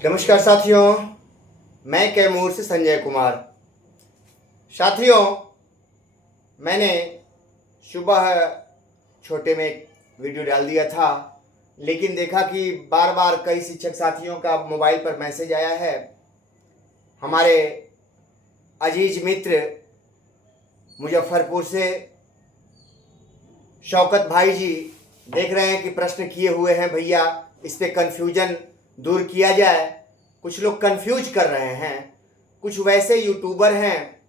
नमस्कार साथियों, मैं कैमूर से संजय कुमार। साथियों, मैंने सुबह छोटे में एक वीडियो डाल दिया था, लेकिन देखा कि बार बार कई शिक्षक साथियों का मोबाइल पर मैसेज आया है। हमारे अजीज मित्र मुजफ्फरपुर से शौकत भाई जी देख रहे हैं कि प्रश्न किए हुए हैं, भैया इस पे कन्फ्यूजन दूर किया जाए। कुछ लोग कंफ्यूज कर रहे हैं, कुछ वैसे यूट्यूबर हैं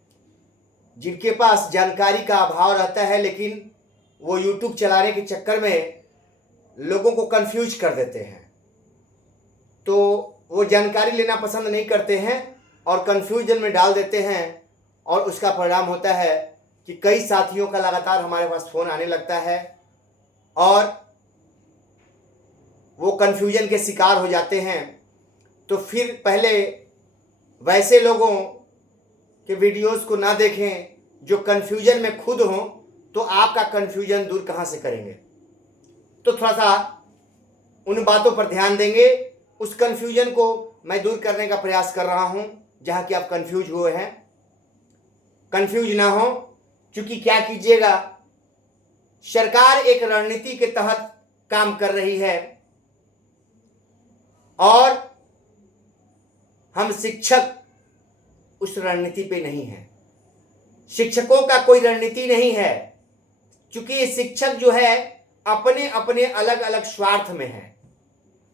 जिनके पास जानकारी का अभाव रहता है, लेकिन वो यूट्यूब चलाने के चक्कर में लोगों को कंफ्यूज कर देते हैं। तो वो जानकारी लेना पसंद नहीं करते हैं और कंफ्यूजन में डाल देते हैं, और उसका परिणाम होता है कि कई साथियों का लगातार हमारे पास फ़ोन आने लगता है और वो कंफ्यूजन के शिकार हो जाते हैं। तो फिर पहले वैसे लोगों के वीडियोस को ना देखें जो कंफ्यूजन में खुद हों, तो आपका कंफ्यूजन दूर कहाँ से करेंगे। तो थोड़ा सा उन बातों पर ध्यान देंगे। उस कंफ्यूजन को मैं दूर करने का प्रयास कर रहा हूं जहां कि आप कंफ्यूज हुए हैं। कंफ्यूज ना हो, क्योंकि क्या कीजिएगा, सरकार एक रणनीति के तहत काम कर रही है और हम शिक्षक उस रणनीति पे नहीं है। शिक्षकों का कोई रणनीति नहीं है, क्योंकि शिक्षक जो है अपने अपने अलग अलग स्वार्थ में है।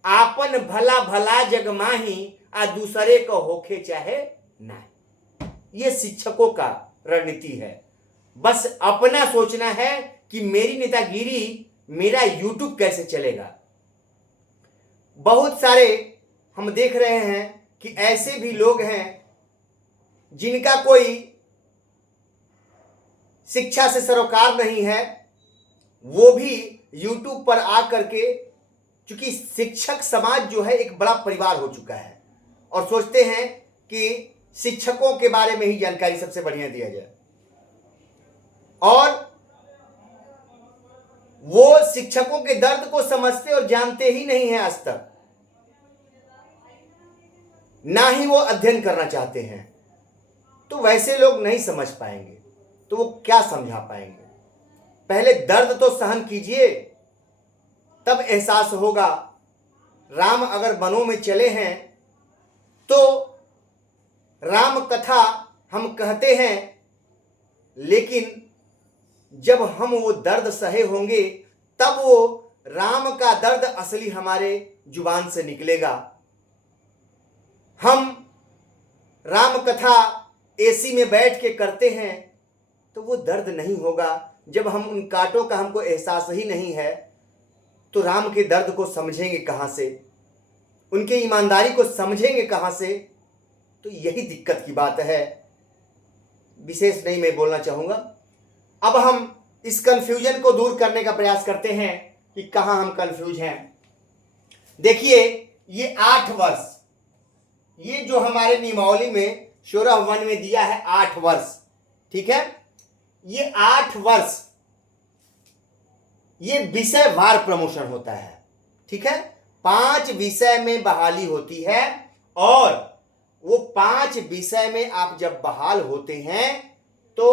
आपन भला भला जग माही आ दूसरे को होखे चाहे ना, ये शिक्षकों का रणनीति है। बस अपना सोचना है कि मेरी नेतागिरी, मेरा यूट्यूब कैसे चलेगा। बहुत सारे हम देख रहे हैं कि ऐसे भी लोग हैं जिनका कोई शिक्षा से सरोकार नहीं है, वो भी यूट्यूब पर आकर के, क्योंकि शिक्षक समाज जो है एक बड़ा परिवार हो चुका है और सोचते हैं कि शिक्षकों के बारे में ही जानकारी सबसे बढ़िया दिया जाए, और वो शिक्षकों के दर्द को समझते और जानते ही नहीं है आज तक, ना ही वो अध्ययन करना चाहते हैं। तो वैसे लोग नहीं समझ पाएंगे, तो वो क्या समझा पाएंगे। पहले दर्द तो सहन कीजिए, तब एहसास होगा। राम अगर वनों में चले हैं तो राम कथा हम कहते हैं, लेकिन जब हम वो दर्द सहे होंगे तब वो राम का दर्द असली हमारे जुबान से निकलेगा। हम राम कथा एसी में बैठ के करते हैं तो वो दर्द नहीं होगा। जब हम उन कांटों का हमको एहसास ही नहीं है तो राम के दर्द को समझेंगे कहाँ से, उनके ईमानदारी को समझेंगे कहाँ से। तो यही दिक्कत की बात है, विशेष नहीं मैं बोलना चाहूँगा। अब हम इस कंफ्यूजन को दूर करने का प्रयास करते हैं कि कहाँ हम कंफ्यूज हैं। देखिए, ये 8 वर्ष, ये जो हमारे नियमावली में 16(1) में दिया है 8 वर्ष, ठीक है। ये 8 वर्ष ये विषयवार प्रमोशन होता है, ठीक है। 5 विषय में बहाली होती है और वो 5 विषय में आप जब बहाल होते हैं तो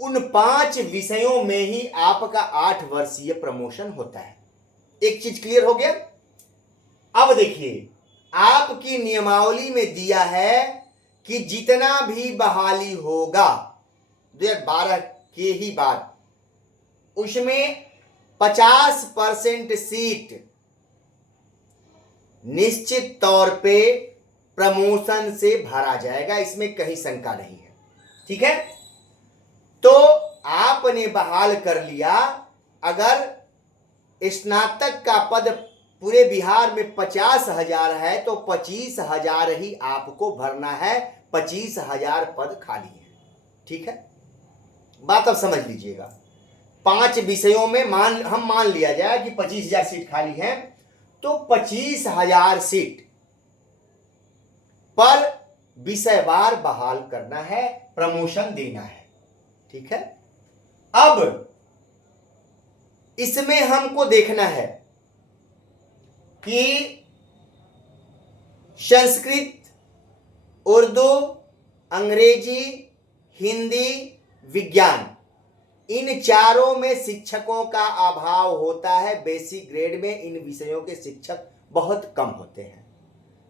उन 5 विषयों में ही आपका 8 वर्षीय प्रमोशन होता है। एक चीज क्लियर हो गया। अब देखिए, आपकी नियमावली में दिया है कि जितना भी बहाली होगा 2012 के ही बाद, उसमें 50% सीट निश्चित तौर पे प्रमोशन से भरा जाएगा, इसमें कहीं शंका नहीं है, ठीक है। तो आपने बहाल कर लिया। अगर स्नातक का पद पूरे बिहार में 50,000 है तो 25,000 ही आपको भरना है। 25,000 पद खाली है, ठीक है। बात अब समझ लीजिएगा। 5 विषयों में हम मान लिया जाए कि 25,000 सीट खाली है, तो 25,000 सीट पर विषयवार बहाल करना है, प्रमोशन देना है, ठीक है। अब इसमें हमको देखना है कि संस्कृत, उर्दू, अंग्रेजी, हिंदी, विज्ञान, इन चारों में शिक्षकों का अभाव होता है। बेसिक ग्रेड में इन विषयों के शिक्षक बहुत कम होते हैं,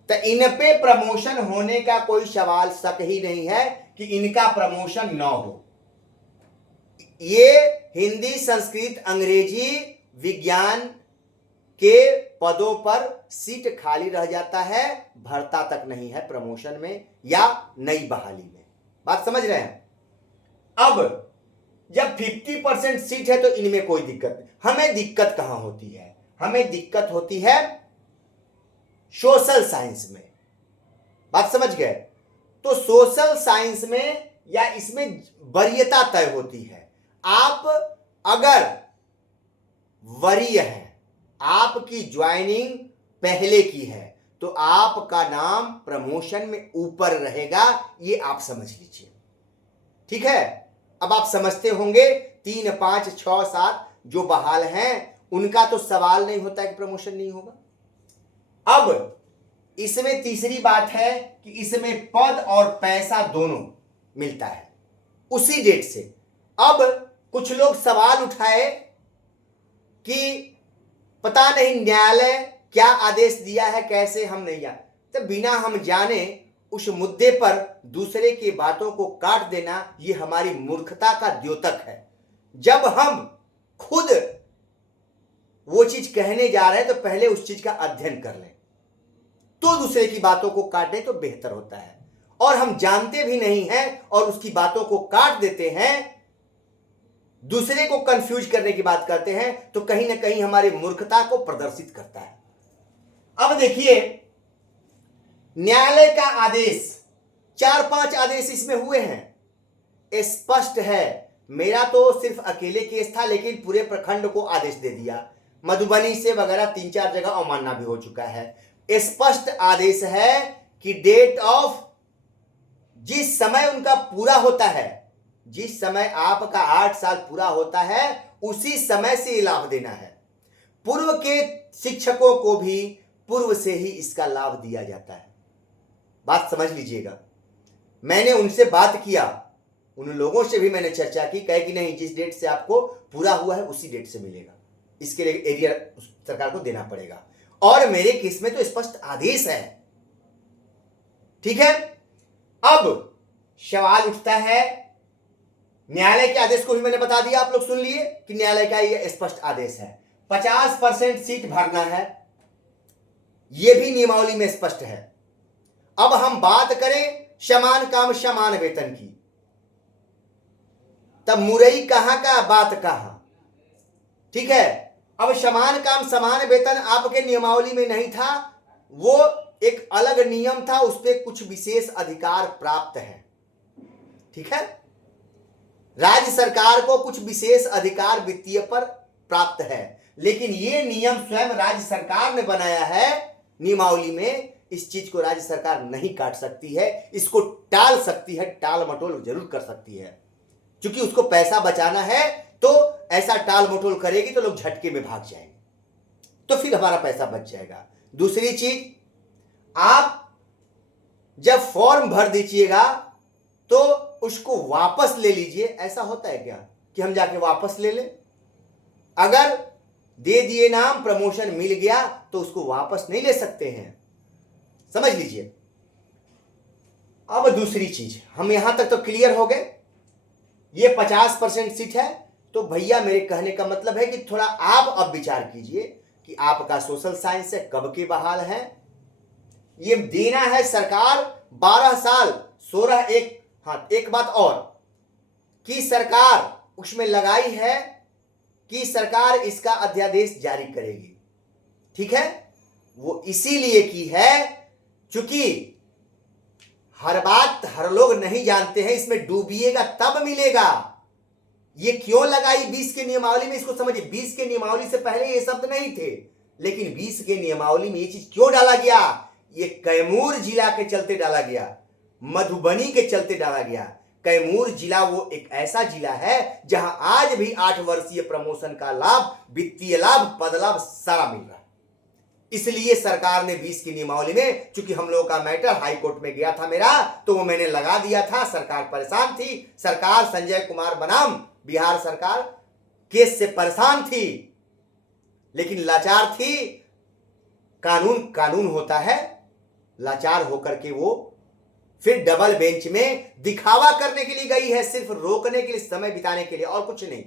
तो इन पे प्रमोशन होने का कोई सवाल शक ही नहीं है कि इनका प्रमोशन न हो। ये हिंदी, संस्कृत, अंग्रेजी, विज्ञान के पदों पर सीट खाली रह जाता है, भरता तक नहीं है प्रमोशन में या नई बहाली में। बात समझ रहे हैं? अब जब 50% सीट है तो इनमें कोई दिक्कत नहीं। हमें दिक्कत कहां होती है? हमें दिक्कत होती है सोशल साइंस में। बात समझ गए? तो सोशल साइंस में या इसमें वरीयता तय होती है। आप अगर वरीय हैं, आपकी ज्वाइनिंग पहले की है, तो आपका नाम प्रमोशन में ऊपर रहेगा। ये आप समझ लीजिए, ठीक है? अब आप समझते होंगे 3, 5, 6, 7 जो बहाल हैं उनका तो सवाल नहीं होता कि प्रमोशन नहीं होगा। अब इसमें तीसरी बात है कि इसमें पद और पैसा दोनों मिलता है उसी डेट से। अब कुछ लोग सवाल उठाए कि पता नहीं न्यायालय क्या आदेश दिया है, कैसे, हम नहीं जानते। तो बिना हम जाने उस मुद्दे पर दूसरे की बातों को काट देना, ये हमारी मूर्खता का द्योतक है। जब हम खुद वो चीज कहने जा रहे हैं तो पहले उस चीज का अध्ययन कर लें, तो दूसरे की बातों को काटें तो बेहतर होता है। और हम जानते भी नहीं हैं और उसकी बातों को काट देते हैं, दूसरे को कंफ्यूज करने की बात करते हैं, तो कहीं ना कहीं हमारी मूर्खता को प्रदर्शित करता है। अब देखिए, न्यायालय का आदेश 4-5 आदेश इसमें हुए हैं, स्पष्ट है। मेरा तो सिर्फ अकेले केस था, लेकिन पूरे प्रखंड को आदेश दे दिया। मधुबनी से वगैरह 3-4 जगह अवमानना भी हो चुका है। स्पष्ट आदेश है कि डेट ऑफ, जिस समय उनका पूरा होता है, जिस समय आपका 8 साल पूरा होता है, उसी समय से लाभ देना है। पूर्व के शिक्षकों को भी पूर्व से ही इसका लाभ दिया जाता है। बात समझ लीजिएगा। मैंने उनसे बात किया, उन लोगों से भी मैंने चर्चा की, कहे कि नहीं, जिस डेट से आपको पूरा हुआ है उसी डेट से मिलेगा, इसके लिए एरिया सरकार को देना पड़ेगा। और मेरे केस में तो स्पष्ट आदेश है, ठीक है। अब सवाल उठता है, न्यायालय के आदेश को भी मैंने बता दिया, आप लोग सुन लिए कि न्यायालय का यह स्पष्ट आदेश है। 50% सीट भरना है, यह भी नियमावली में स्पष्ट है। अब हम बात करें समान काम समान वेतन की, तब मुरई कहां का बात कहां, ठीक है। अब समान काम समान वेतन आपके नियमावली में नहीं था, वो एक अलग नियम था, उस पर कुछ विशेष अधिकार प्राप्त है, ठीक है। राज्य सरकार को कुछ विशेष अधिकार वित्तीय पर प्राप्त है, लेकिन ये नियम स्वयं राज्य सरकार ने बनाया है नियमावली में। इस चीज को राज्य सरकार नहीं काट सकती है, इसको टाल सकती है, टाल मटोल जरूर कर सकती है। क्योंकि उसको पैसा बचाना है, तो ऐसा टाल मटोल करेगी तो लोग झटके में भाग जाएंगे, तो फिर हमारा पैसा बच जाएगा। दूसरी चीज, आप जब फॉर्म भर दीजिएगा तो उसको वापस ले लीजिए। ऐसा होता है क्या कि हम जाके वापस ले लें? अगर दे दिए नाम, प्रमोशन मिल गया, तो उसको वापस नहीं ले सकते हैं, समझ लीजिए। अब दूसरी चीज, हम यहां तक तो क्लियर हो गए। ये 50% सीट है, तो भैया मेरे कहने का मतलब है कि थोड़ा आप अब विचार कीजिए कि आपका सोशल साइंस से कब के बहाल है। ये देना है सरकार 12 साल 16 एक। हाँ, एक बात और कि सरकार उसमें लगाई है कि सरकार इसका अध्यादेश जारी करेगी, ठीक है। वो इसीलिए की है क्योंकि हर बात हर लोग नहीं जानते हैं, इसमें डूबिएगा तब मिलेगा। ये क्यों लगाई 20 के नियमावली में, इसको समझिए। 20 के नियमावली से पहले ये शब्द नहीं थे, लेकिन 20 के नियमावली में ये चीज क्यों डाला गया? ये कैमूर जिला के चलते डाला गया, मधुबनी के चलते डाला गया। कैमूर जिला वो एक ऐसा जिला है जहां आज भी 8 वर्षीय प्रमोशन का लाभ, वित्तीय लाभ, पद लाभ सारा मिल रहा है। इसलिए सरकार ने 20 की नियमावली में, चूंकि हम लोगों का मैटर हाई कोर्ट में गया था मेरा, तो वो मैंने लगा दिया था। सरकार परेशान थी, सरकार संजय कुमार बनाम बिहार सरकार केस से परेशान थी, लेकिन लाचार थी। कानून कानून होता है, लाचार होकर के वो फिर डबल बेंच में दिखावा करने के लिए गई है, सिर्फ रोकने के लिए, समय बिताने के लिए, और कुछ नहीं।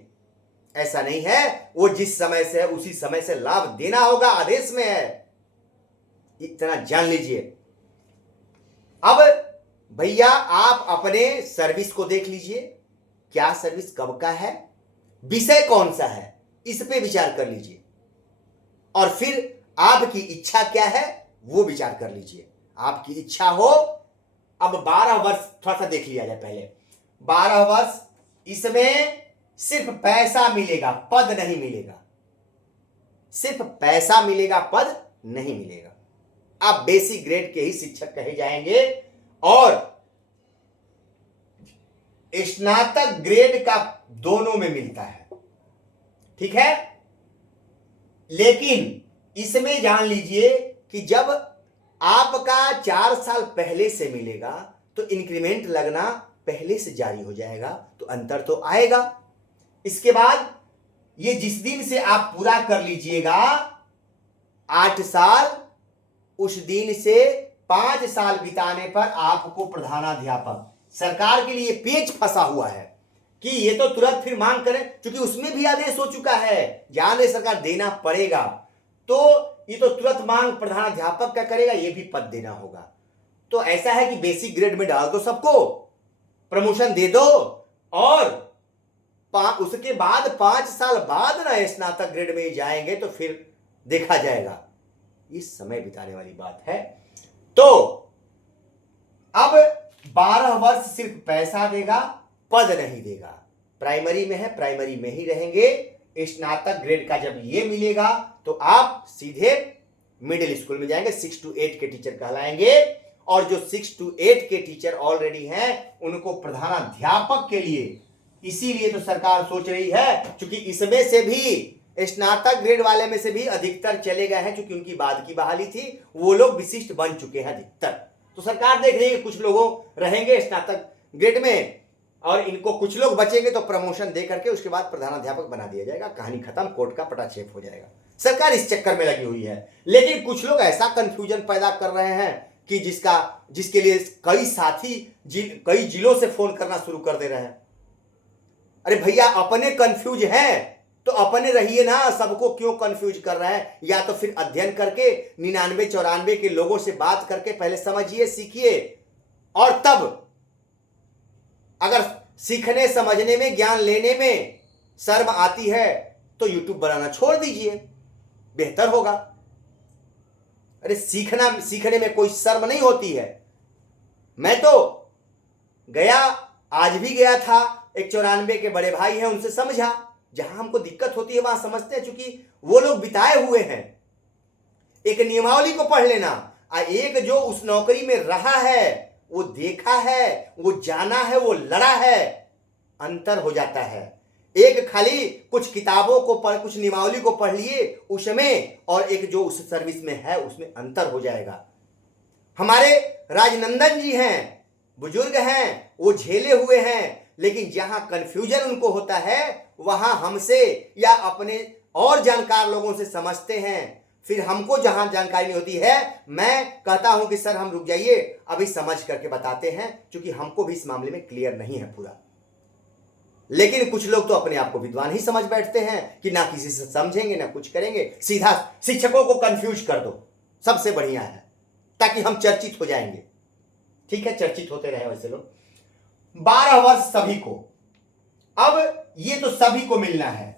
ऐसा नहीं है, वो जिस समय से है उसी समय से लाभ देना होगा, आदेश में है, इतना जान लीजिए। अब भैया आप अपने सर्विस को देख लीजिए, क्या सर्विस कब का है, विषय कौन सा है, इस पे विचार कर लीजिए, और फिर आपकी इच्छा क्या है वो विचार कर लीजिए। आपकी इच्छा हो, अब 12 वर्ष थोड़ा सा देख लिया जाए पहले। 12 वर्ष, इसमें सिर्फ पैसा मिलेगा, पद नहीं मिलेगा। सिर्फ पैसा मिलेगा, पद नहीं मिलेगा। आप बेसिक ग्रेड के ही शिक्षक कहे जाएंगे, और स्नातक ग्रेड का दोनों में मिलता है, ठीक है। लेकिन इसमें जान लीजिए कि जब आपका 4 साल पहले से मिलेगा तो इंक्रीमेंट लगना पहले से जारी हो जाएगा, तो अंतर तो आएगा। इसके बाद ये जिस दिन से आप पूरा कर लीजिएगा 8 साल, उस दिन से 5 साल बिताने पर आपको प्रधानाध्यापक, सरकार के लिए पेच फंसा हुआ है कि ये तो तुरंत फिर मांग करें, क्योंकि उसमें भी आदेश हो चुका है, जान ले सरकार देना पड़ेगा, तो ये तो तुरंत मांग प्रधानाध्यापक का करेगा, ये भी पद देना होगा। तो ऐसा है कि बेसिक ग्रेड में डाल दो सबको, प्रमोशन दे दो, और उसके बाद 5 साल बाद ना स्नातक ग्रेड में जाएंगे तो फिर देखा जाएगा। ये समय बिताने वाली बात है। तो अब 12 वर्ष सिर्फ पैसा देगा, पद नहीं देगा। प्राइमरी में है, प्राइमरी में ही रहेंगे। स्नातक ग्रेड का जब ये मिलेगा तो आप सीधे मिडिल स्कूल में जाएंगे, 6 to 8 के टीचर कहलाएंगे, और जो 6 to 8 के टीचर ऑलरेडी हैं उनको प्रधानाध्यापक के लिए, इसीलिए तो सरकार सोच रही है, क्योंकि इसमें से भी स्नातक ग्रेड वाले में से भी अधिकतर चले गए हैं, क्योंकि उनकी बाद की बहाली थी, वो लोग विशिष्ट बन चुके हैं अधिकतर। तो सरकार देख रही है कुछ लोगों रहेंगे स्नातक ग्रेड में, और इनको कुछ लोग बचेंगे तो प्रमोशन दे करके उसके बाद प्रधानाध्यापक बना दिया जाएगा, कहानी खत्म, कोर्ट का पटाक्षेप हो जाएगा। सरकार इस चक्कर में लगी हुई है। लेकिन कुछ लोग ऐसा कंफ्यूजन पैदा कर रहे हैं कि जिसके लिए कई साथी कई जिलों से फोन करना शुरू कर दे रहे हैं। अरे भैया अपने कंफ्यूज हैं तो अपने रहिए ना, सबको क्यों कंफ्यूज कर रहे हैं? या तो फिर अध्ययन करके 99-94 के लोगों से बात करके पहले समझिए, सीखिए, और तब अगर सीखने समझने में, ज्ञान लेने में शर्म आती है तो यूट्यूब बनाना छोड़ दीजिए, बेहतर होगा। अरे सीखने में कोई शर्म नहीं होती है। मैं तो गया, आज भी गया था, एक 94 के बड़े भाई हैं, उनसे समझा, जहां हमको दिक्कत होती है वहां समझते हैं, क्योंकि वो लोग बिताए हुए हैं। एक नियमावली को पढ़ लेना, एक जो उस नौकरी में रहा है, वो देखा है, वो जाना है, वो लड़ा है, अंतर हो जाता है। एक खाली कुछ किताबों को पढ़, कुछ नियमावली को पढ़ लिए उसमें, और एक जो उस सर्विस में है उसमें अंतर हो जाएगा। हमारे राजनंदन जी हैं, बुजुर्ग हैं, वो झेले हुए हैं, लेकिन जहां कंफ्यूजन उनको होता है वहां हमसे या अपने और जानकार लोगों से समझते हैं। फिर हमको जहां जानकारी नहीं होती है, मैं कहता हूं कि सर हम रुक जाइए, अभी समझ करके बताते हैं, क्योंकि हमको भी इस मामले में क्लियर नहीं है पूरा। लेकिन कुछ लोग तो अपने आप को विद्वान ही समझ बैठते हैं कि ना किसी से समझेंगे ना कुछ करेंगे, सीधा शिक्षकों को कंफ्यूज कर दो, सबसे बढ़िया है, ताकि हम चर्चित हो जाएंगे। ठीक है, चर्चित होते रहे वैसे लोग। 12 वर्ष सभी को, अब ये तो सभी को मिलना है।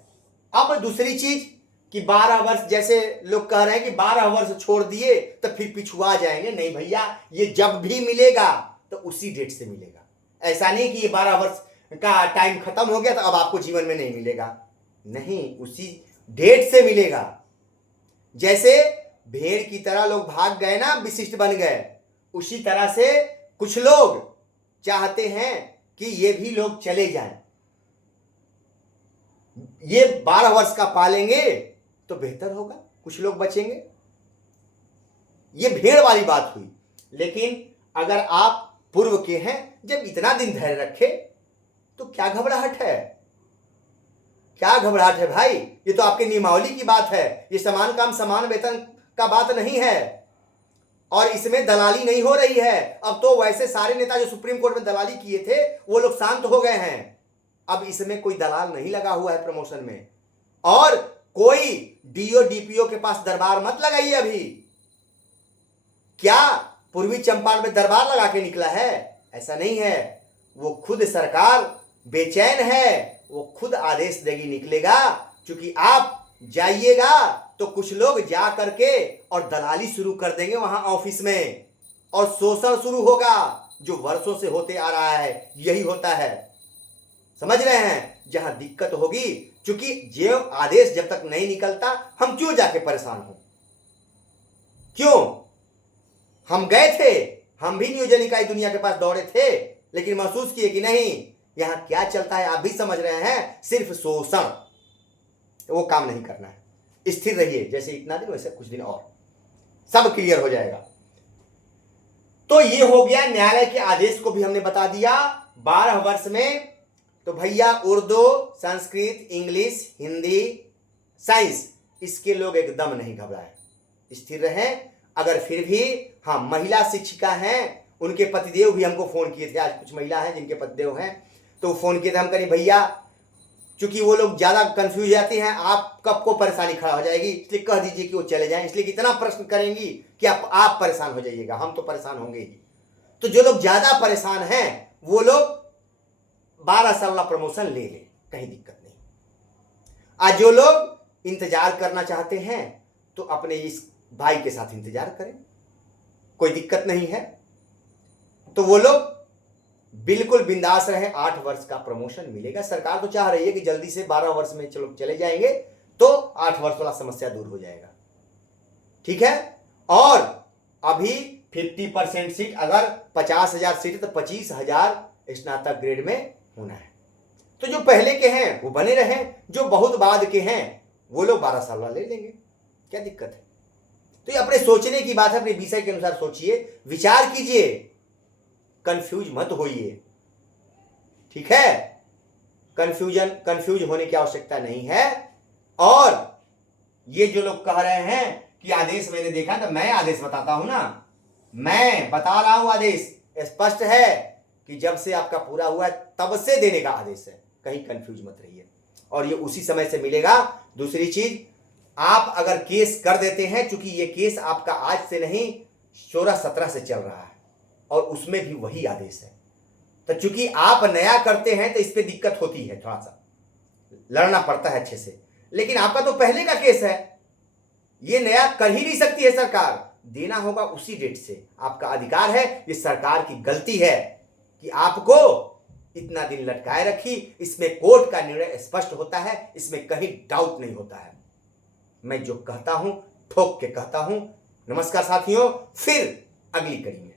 अब दूसरी चीज कि 12 वर्ष, जैसे लोग कह रहे हैं कि 12 वर्ष छोड़ दिए तो फिर पिछुआ जाएंगे। नहीं भैया, ये जब भी मिलेगा तो उसी डेट से मिलेगा। ऐसा नहीं कि ये 12 वर्ष का टाइम खत्म हो गया तो अब आपको जीवन में नहीं मिलेगा, नहीं, उसी डेट से मिलेगा। जैसे भेड़ की तरह लोग भाग गए ना, विशिष्ट बन गए, उसी तरह से कुछ लोग चाहते हैं कि ये भी लोग चले जाएं, ये 12 वर्ष का पालेंगे तो बेहतर होगा, कुछ लोग बचेंगे। ये भेड़ वाली बात हुई। लेकिन अगर आप पूर्व के हैं, जब इतना दिन धैर्य रखे तो क्या घबराहट है? क्या घबराहट है भाई? ये तो आपके नियमावली की बात है, ये समान काम समान वेतन का बात नहीं है, और इसमें दलाली नहीं हो रही है। अब तो वैसे सारे नेता जो सुप्रीम कोर्ट में दलाली किए थे वो लोग शांत हो गए हैं। अब इसमें कोई दलाल नहीं लगा हुआ है प्रमोशन में। और कोई डीओ डीपीओ के पास दरबार मत लगाइए। अभी क्या पूर्वी चंपारण में दरबार लगा के निकला है? ऐसा नहीं है। वो खुद सरकार बेचैन है, वो खुद आदेश देगी निकलेगा। क्योंकि आप जाइएगा तो कुछ लोग जा करके और दलाली शुरू कर देंगे वहां ऑफिस में, और शोषण शुरू होगा जो वर्षों से होते आ रहा है। यही होता है, समझ रहे हैं? जहां दिक्कत होगी, क्योंकि जो आदेश जब तक नहीं निकलता हम क्यों जाके परेशान हो? क्यों? हम गए थे, हम भी नियोजन इकाई दुनिया के पास दौड़े थे, लेकिन महसूस किए कि नहीं, यहां क्या चलता है आप भी समझ रहे हैं, सिर्फ शोषण। वो काम नहीं करना है। स्थिर रहिए, जैसे इतना दिन वैसे कुछ दिन और, सब क्लियर हो जाएगा। तो ये हो गया, न्यायालय के आदेश को भी हमने बता दिया। 12 वर्ष में तो भैया उर्दू, संस्कृत, इंग्लिश, हिंदी, साइंस, इसके लोग एकदम नहीं घबराए, स्थिर रहे। अगर फिर भी हाँ महिला शिक्षिका हैं, उनके पतिदेव भी हमको फोन किए थे। आज कुछ महिला हैं जिनके पतिदेव हैं, तो फोन किए थे। हम करें भैया, क्योंकि वो लोग ज्यादा कंफ्यूज जाती हैं, आप कब को परेशानी खड़ा हो जाएगी, इसलिए कह दीजिए कि वो चले जाएं। इसलिए कितना प्रश्न करेंगी कि आप परेशान हो जाइएगा, हम तो परेशान होंगे ही। तो जो लोग ज्यादा परेशान हैं वो लोग 12 साल प्रमोशन ले लें, कहीं दिक्कत नहीं। आज जो लोग इंतजार करना चाहते हैं तो अपने इस भाई के साथ इंतजार करें, कोई दिक्कत नहीं है। तो वो लोग बिल्कुल बिंदास रहे। 8 वर्ष का प्रमोशन मिलेगा। सरकार तो चाह रही है कि जल्दी से 12 वर्ष में चलो चले जाएंगे तो 8 वर्ष वाला समस्या दूर हो जाएगा, ठीक है। और अभी 50% सीट, अगर 50,000 सीट तो 25,000 स्नातक ग्रेड में होना है। तो जो पहले के हैं वो बने रहे, जो बहुत बाद के हैं वो लोग 12 साल वाला ले लेंगे, क्या दिक्कत है? तो ये अपने सोचने की बात है, अपने विषय के अनुसार सोचिए, विचार कीजिए, कंफ्यूज मत होइए, ठीक है। कंफ्यूज होने की आवश्यकता नहीं है। और ये जो लोग कह रहे हैं कि आदेश मैंने देखा, तो मैं आदेश बताता हूं ना, मैं बता रहा हूं। आदेश स्पष्ट है कि जब से आपका पूरा हुआ है तब से देने का आदेश है, कहीं कंफ्यूज मत रहिए। और ये उसी समय से मिलेगा। दूसरी चीज, आप अगर केस कर देते हैं, चूंकि ये केस आपका आज से नहीं 16-17 से चल रहा है, और उसमें भी वही आदेश है, तो चूंकि आप नया करते हैं तो इस पे दिक्कत होती है, थोड़ा सा लड़ना पड़ता है अच्छे से। लेकिन आपका तो पहले का केस है, ये नया कर ही नहीं सकती है सरकार, देना होगा उसी डेट से, आपका अधिकार है। ये सरकार की गलती है कि आपको इतना दिन लटकाए रखी। इसमें कोर्ट का निर्णय स्पष्ट होता है, इसमें कहीं डाउट नहीं होता है। मैं जो कहता हूं ठोक के कहता हूं। नमस्कार साथियों, फिर अगली कड़ी में।